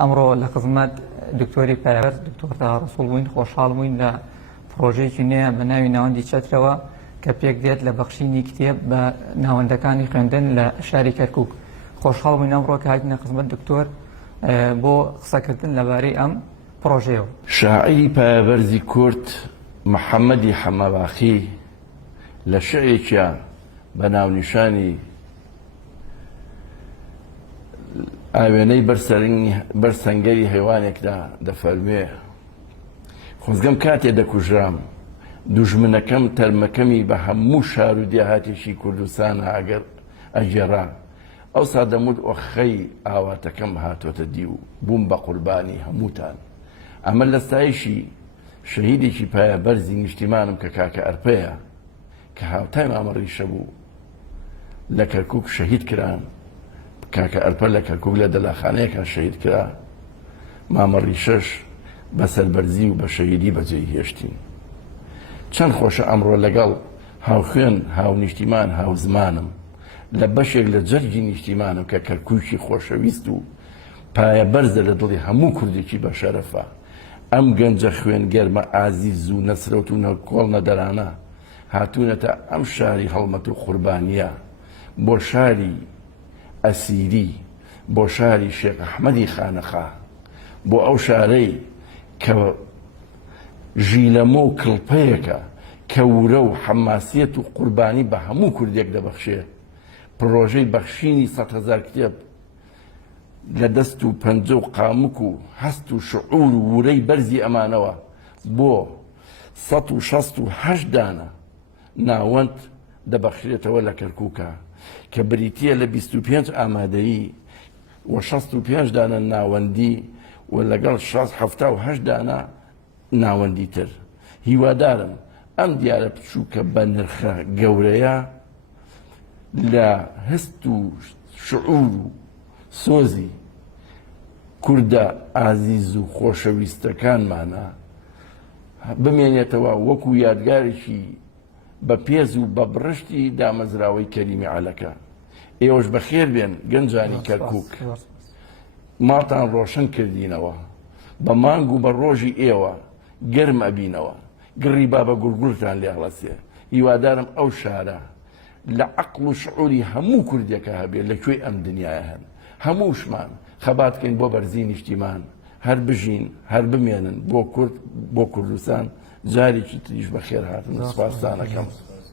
ئەمڕۆ لە خزمەت دکتۆری پایەبەرز دکتۆر تاها ڕەسوڵ بووین، خۆشحاڵ بووین لە پرۆژەیەکی نوێ بە ناوی ناوەندی چەترەوە کە پێک دێت لە بەخشینی کتێب بە ناوەندەکانی خوێندن لە شاری کەرکووک. خۆشحاڵ بووین ئەمڕۆ کە هاتینە خزمەت دکتۆر بۆ قسەکردن لەبارەی ئەم پرۆژەیەوە. شاعری پایەبەرزی کورد محەممەدی حەمەباخی لە شعرێکیان بە ناونیشانی ئاوێنەی بەرسەنگەری حیوانێکدا دەفەرموێ: خۆزگەم کاتێ دەکوژرام، دوژمنەکەم تەرمەکەمی بە هەموو شار و دێهاتێکی کوردستانە ئەگەر ئەگێڕا، ئەوسا دەموت ئۆخەی ئاواتەکەم هاتۆتە دی و بووم بە قوربانی هەمووتان. ئەمە لە ستایشی شەهیدێکی پایەبەرزی نیشتیمانم کە کاکە ئەرپەیە کە هاوتای مامەڕیشە بوو لە کەرکووک شەهید کران. کاکە ئەرپە لە کەرکووک لە دەلاخانەیەکان شەهید کرا، مامەڕیشەش بە سەربەرزی و بە شەهیدی بەجێی هێشتین. چەند خۆشە ئەمڕۆ لەگەڵ هاوخوێن هاونیشتیمان هاوزمانم لە بەشێک لە جەرگی نیشتیمانم کە کەرکووکی خۆشەویست و پایەبەرزە لە دڵی هەموو کوردێکی بە شەرەفە. ئەم گەنجە خوێنگەرمە ئازیز و نەسرەوت و نەکۆڵ نەدەرانە هاتوونەتە ئەم شاری هەڵمەت و قوربانیە بۆ شاری ئەسیری، بۆ شاری شێخ ئەحمەدی خانەخا، بۆ ئەو شارەی کە ژیلەمە و کڵپەیەکە کەورە و حەماسیەت و قوربانی بە هەموو کوردێک دەبەخشێت. پرۆژەی بەخشینی 100,000 کتێب لە دەست و پەنجە و قامک و هەست و شعور و ورەی بەرزی ئەمانەوە بۆ 168 دانە ناوەند دەبەخشرێتەوە لە کەرکووکە کە بریتیە لە 25 ئامادەیی و 65 دانە ناوەندی و لەگەڵ 78 دانە ناوەندی تر. هیوادارم ئەم دیارە بچووکە بە نرخە گەورەیە لە هەست و شعور و سۆزی کوردە ئازیز و خۆشەویستەکانمانە بمێنێتەوە وەکو یادگارێکی بە پێز و بە بڕشتی دامەزراوەی کەریمی عەلەکە. ئێوەش بەخێر بێن گەنجانی کەرکووک، ماڵتان ڕۆشن کردینەوە، بە مانگ و بە ڕۆژی ئێوە گەرم ئەبینەوە، گڕی بابە گورگورتان لێ هەڵەسێ. هیوادارم ئەو شارە لە عەقڵ و شعوری هەموو کوردێکە هەبێت لەکوێی ئەم دنیاە هەن. هەمووشمان خەباتکەین بۆ بەرزی نیشتیمان، هەر بژین هەر بمێنن بۆ کورد، بۆ کوردستان. جارێکی تریش بەخێر هاتن. سوپاسدانەکەم.